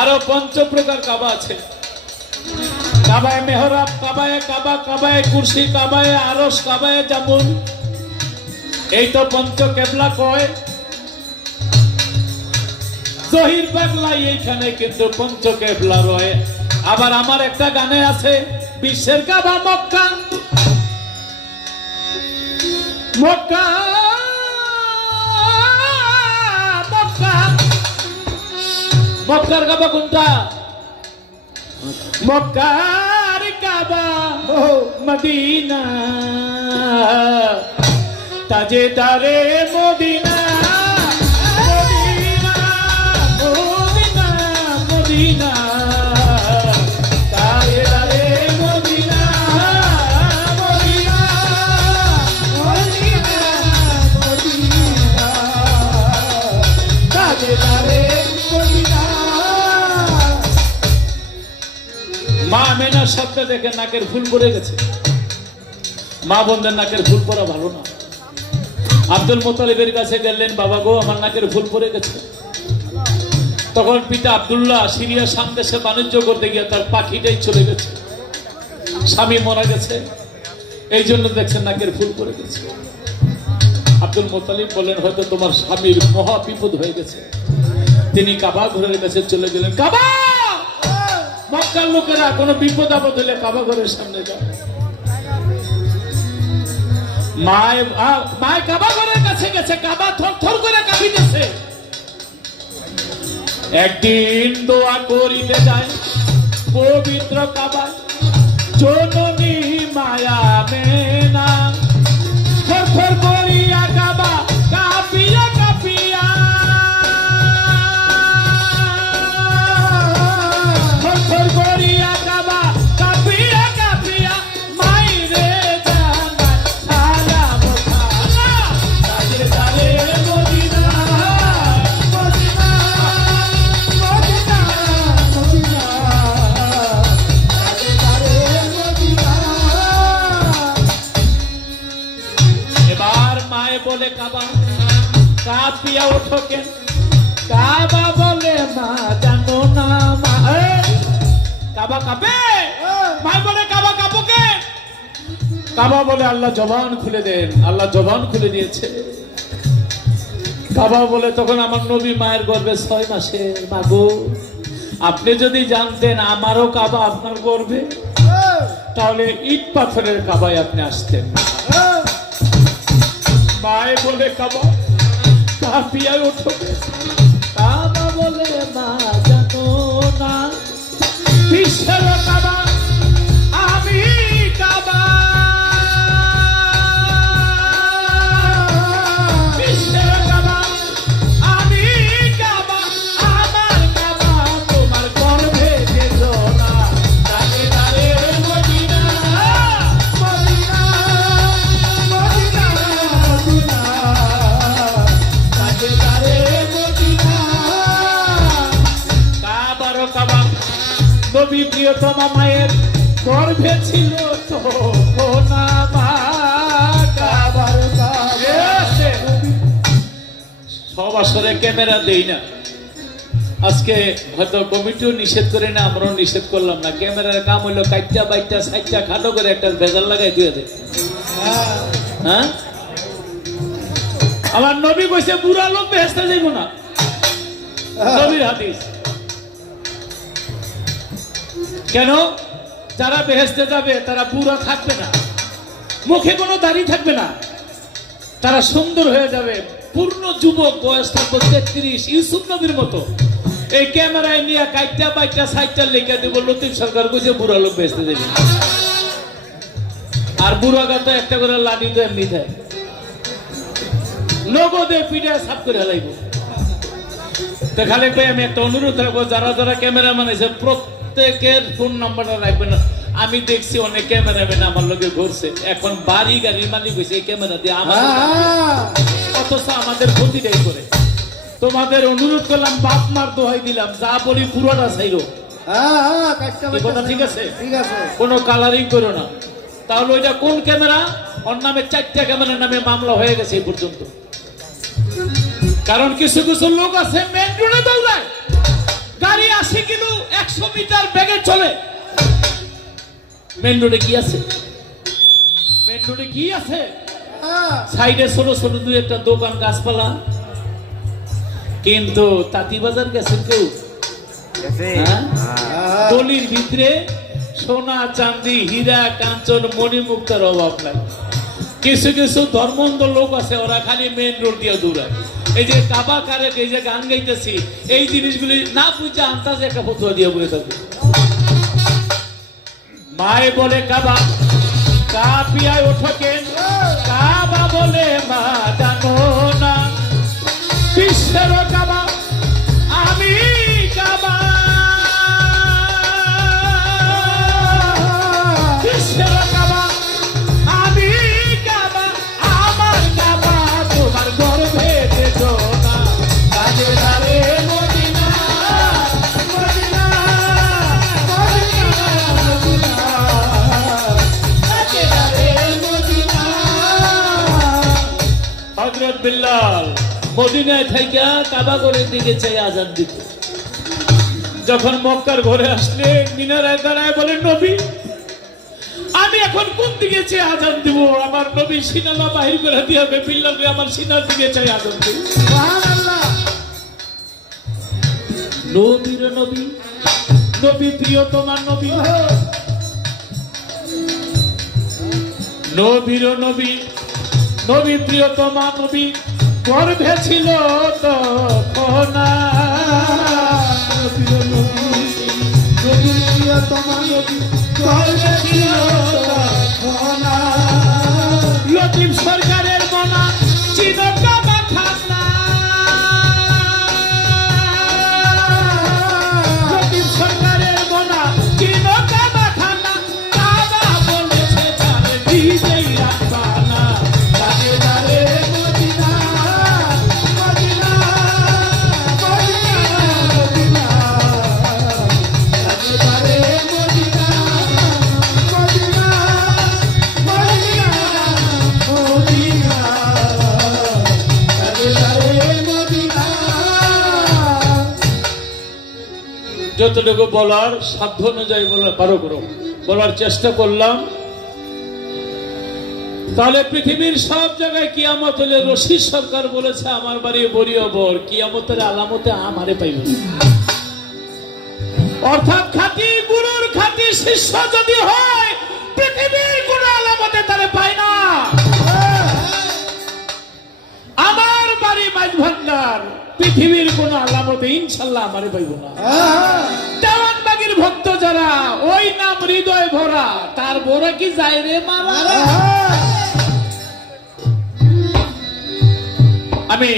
আরো পঞ্চপ্রকার কাবা আছে। কাবায় মেহরাব, কাবায় কাবা, কাবায় কুরসি, কাবায় আরশ, কাবায় জামুন, এই তো পঞ্চ কেবলা কয়। জহির পাগলাই এইখানে কিন্তু পঞ্চ কেবলা রয়। আবার আমার একটা গানে আছে, বিশ্বের কাবা মক্কা, মক্কা মক্কা, মক্কার কাবা কোনটা? মক্কার কাবা মদিনা, তাজেদারে মদিনা, মদিনা মদিনা মদিনা, তাজেদারে মদিনা, মদিনা মদিনা মদিনা, তাজেদারে মদিনা। মা মেনার শব্দ দেখে নাকের ফুল পড়ে গেছে। মা বোনদের নাকের ফুল পড়া ভালো না। আব্দুল মুত্তালিবের কাছে গেলেন, বাবা গো আমার নাকের ফুল পড়ে গেছে। তখন পিতা আব্দুল্লাহ সিরিয়া শাম দেশে বাণিজ্য করতে গিয়ে তার পাখিটাই চলে গেছে, স্বামী মারা গেছে, এই জন্য দেখছেন নাকের ফুল পড়ে গেছে। আব্দুল মুত্তালিব বললেন হয়তো তোমার স্বামীর মহা বিপদ হয়ে গেছে। তিনি কাবা ঘরের কাছে চলে গেলেন। কাবা, মক্কার লোকেরা কোনো বিপদ আপদ হলে কাবা ঘরের সামনে যায়। মায় কাবা ঘরের কাছে গেছে, কাবা থরথর করে কাঁপিতেছে। একদিন দোয়া করিতে যায় পবিত্র কাবা, জননী মায়া মেনা, থরথর করিয়া কাবা কাঁপিয়া কাঁপিয়া, থরথর করিয়া কাবা কাঁপিয়া কাঁপিয়া, মাইরে জানায় সালাম খানা, তাজেদারে মদিনা, মদিনা মদিনা মদিনা, তাজেদারে মদিনা। এবার মায়ে বলে কাবা কাঁপিয়া ওঠো কেন? কাবা বলে মা জানো না মা, কাবা কাঁপে? মাই বলে কাবা কাঁপো কে? কাবা বলে আল্লাহ জবান খুলে দেন। আল্লাহ জবান খুলে দিয়েছে। কাবা বলে তখন আমার নবী মায়ের গর্ভে 6 মাসের। মাগো আপনি যদি জানতেন আমারও কাবা আপনার গর্ভে, তাহলে ইট পাথরের কাবায় আপনি আসতেন। মায়ে বলে কাবা কাঁপিয়া ওঠো। কাবা বলে মা জানো না বিশ্বের কাবা আমি কাবা, বিশ্বের কাবা আমি কাবা, আমার কাবা তোমার গর্ভে যেত না, তাজেদারে মদিনা, মদিনা মদিনা মদিনা, তাজেদারে মদিনা। কাবার কাবা নবী প্রিয়তমা মায়ের গর্ভে ছিল তো না মা, কাবার কাবা। সব আসরে ক্যামেরা দেই না, আজকে হয়তো কমিটিও নিষেধ করে না, আমরাও নিষেধ করলাম না। ক্যামেরার কাম হইলো কাইটা বাইটা সাইটা খাটো করে একটা ভেজাল লাগাই দিয়ে দেয়। হ্যাঁ, আমার নবী কইছে বুড়া লোক বেহেশতে যাইব না, নবীর হাদিস। কেন? যারা বেহেশতে যাবে তারা বুড়া থাকবে না, মুখে কোনো দাড়ি থাকবে না, তারা সুন্দর হয়ে যাবে, পূর্ণ যুবক, বয়স থাকবে 33, ইউসুফ নবীর মতো। এই ক্যামেরায় নিয়ে কাইটা বাইটা সাইটটা লেখা দেব, লতিফ সরকার কইছে বুড়া লোক বেহেশতে যাবে। আর বুড়া গাতা একটা করে লাঠি তো এমনি দেয়, নগদে পিঠে সাফ করে লাইব। তো খালেক ভাই আমি একটা অনুরোধ রাখবো, যারা যারা ক্যামেরাম্যান আছে প্রত্যেকের ফোন নাম্বারটা রাখবেন। আমি দেখছি অনেক ক্যামেরাম্যান আমার লোকে ঘুরছে, এখন বাড়ি গাড়ির মালিক হয়েছে এই ক্যামেরা দিয়ে, অথচ আমাদের ক্ষতিটাই করে। তোমাদের অনুরোধ করলাম, বাপ মার দোহাই দিলাম, যা বলি পুরোটা চাইরো। কথা ঠিক আছে? কোনো কালারিং করো না। তাহলে ওইটা কোন ক্যামেরা? ওর নামে 4টা ক্যামেরার নামে মামলা হয়ে গেছে এই পর্যন্ত। কারণ কিছু কিছু লোক আছে মেন রোডে দৌড়ায়, গাড়ি 80 100 মিটার বেগে চলে। মেন রোডে কি আছে? মেন রোডে কি আছে? সাইডে ছোট ছোট দুই একটা দোকান, গাছপালা। কিন্তু তাঁতিবাজার গেছেন কেউ? হ্যাঁ? গলির ভিতরে সোনা চাঁদি হীরা কাঞ্চন মণিমুক্তার অভাব নাই। কিছু কিছু ধর্মন্ধ লোক আছে, ওরা খালি মেন রোড দিয়ে দৌড়ায়। এই যে কাবা কারে, এই যে গান গাইতেছি, এই জিনিসগুলি না বুঝে আন্দাজে একটা ফতুয়া দিয়ে বলে থাকবে। মায়ে বলে কাবা, কাপিয়ায় ওঠো কেন? কাবা বলে মা জানো না, বিশ্বের কাবা আমি কাবা, বিশ্বের কাবা আমি কাবা, আমার কাবা তোমার গর্ভে যেতো না। কাজে ধারে মদিনা, মদিনা, মদিনা, মদিনা, কাজে ধারে মদিনা। হযরত বিল্লাল মদিনায় থাইকা কাবা ঘরের দিকে চাই আজান দিত। যখন মক্কার ঘরে আসলে মিনারায় দাঁড়ায় বলে, নবী আমি এখন কোন দিকে চেয়ে আজান দিব? আমার নবী সিনালা বাহির করে দিয়ে হবে, বিল্লালকে আমার সিনার দিকে চাই আজান দিব। সুবহানাল্লাহ। নবীর নবী, নবী প্রিয় তোমার নবী, নবীর নবী, নবী প্রিয় তোমার নবী গর্ভে ছিল তখন। নবীর নবী, নবী প্রিয় তোমার নবী গর্ভে ছিল তখন। লতিফ সরকারের মনা চিন কাবা খানা, লতিফ সরকারের মনা চিন কাবা খানা, কাবা বলেছে তারে ভিজেই রাখবা না। তারে তারে মদিনা, মদিনা, মদিনা, মদিনা, তারে তারে মদিনা, মদিনা, মদিনা, মদিনা, তারে তারে মদিনা। যতটুকু বলার সাধ্য অনুযায়ী বলার পারো করো, বলার চেষ্টা করলাম। তাহলে পৃথিবীর সব জায়গায় কিয়ামত হলে রশিদ সরকার বলেছে আমার বাড়ি বরিয়বর, কিয়ামতের আলামতে আমারে পাইব। অর্থাৎ খাঁটি গুরুর খাঁটি শিষ্য যদি হয়, পৃথিবীর কোন আলামতে তারে পায় না। আমার বাড়ি মাঝ ভান্ডার, পৃথিবীর কোন আলামতে ইনশাল্লাহ আমারে পাইব না। দেওয়ানবাগির ভক্ত যারা, ওই নাম হৃদয় ভরা, তার ভরা কি যায় রে মালা। আমি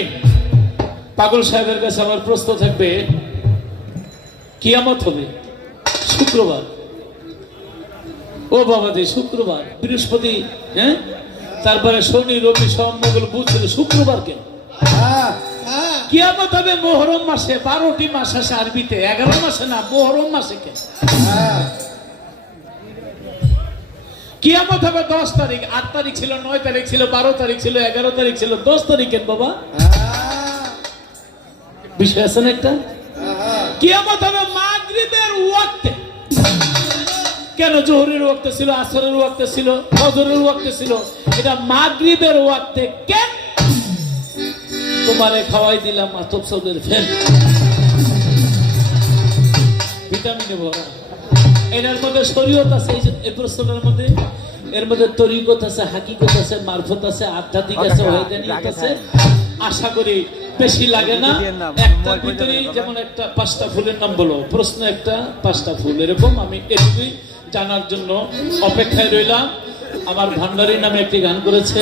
পাগল সাহেবের কাছে আমার প্রশ্ন থাকবে, কিয়ামত হবে শুক্রবার। ও বাবা দে, শুক্রবার, বৃহস্পতি, হ্যাঁ, তারপরে শনি রবি সোম মঙ্গল বুধ, শুক্রবার কেন? কিয়ামত হবে মুহররম মাসে, 12টি মাস আছে আরবিতে, 11 মাসে না, মুহররম মাসে কেন? কিয়ামত হবে 10 তারিখ, 8 তারিখ ছিল, 9 তারিখ ছিল, 12 তারিখ ছিল, 11 তারিখ ছিল, 10 তারিখ কেন বাবা? বিষয় আছে না একটা? কিয়ামত হবে মাগরিবের ওয়াক্তে। কেন? জোহরের ওয়াক্তে ছিল, আসরের ওয়াক্তে ছিল, ফজরের ওয়াক্তে ছিল, এটা মাগরিবের ওয়াক্তে কেন? তোমারে খাওয়াই দিলাম আতপ সৌদের ফেন, ভিটামিনে ভরা। এর মধ্যে শরীয়ত আছে, এই প্রশ্নটার মধ্যে, এর মধ্যে তরিকত আছে, হাকিকত আছে, মারফত আছে, আধ্যাত্মিক আছে, ওয়াহিদানিয়ত আছে। আশা করি বেশি লাগে না। একটার ভিতরে যেমন একটা 5টা ফুলের নাম বলো, প্রশ্ন একটা 5টা ফুল, এরকম। আমি এটুকুই জানার জন্য অপেক্ষায় রইলাম। আমার ভান্ডারী নামে একটি গান করেছে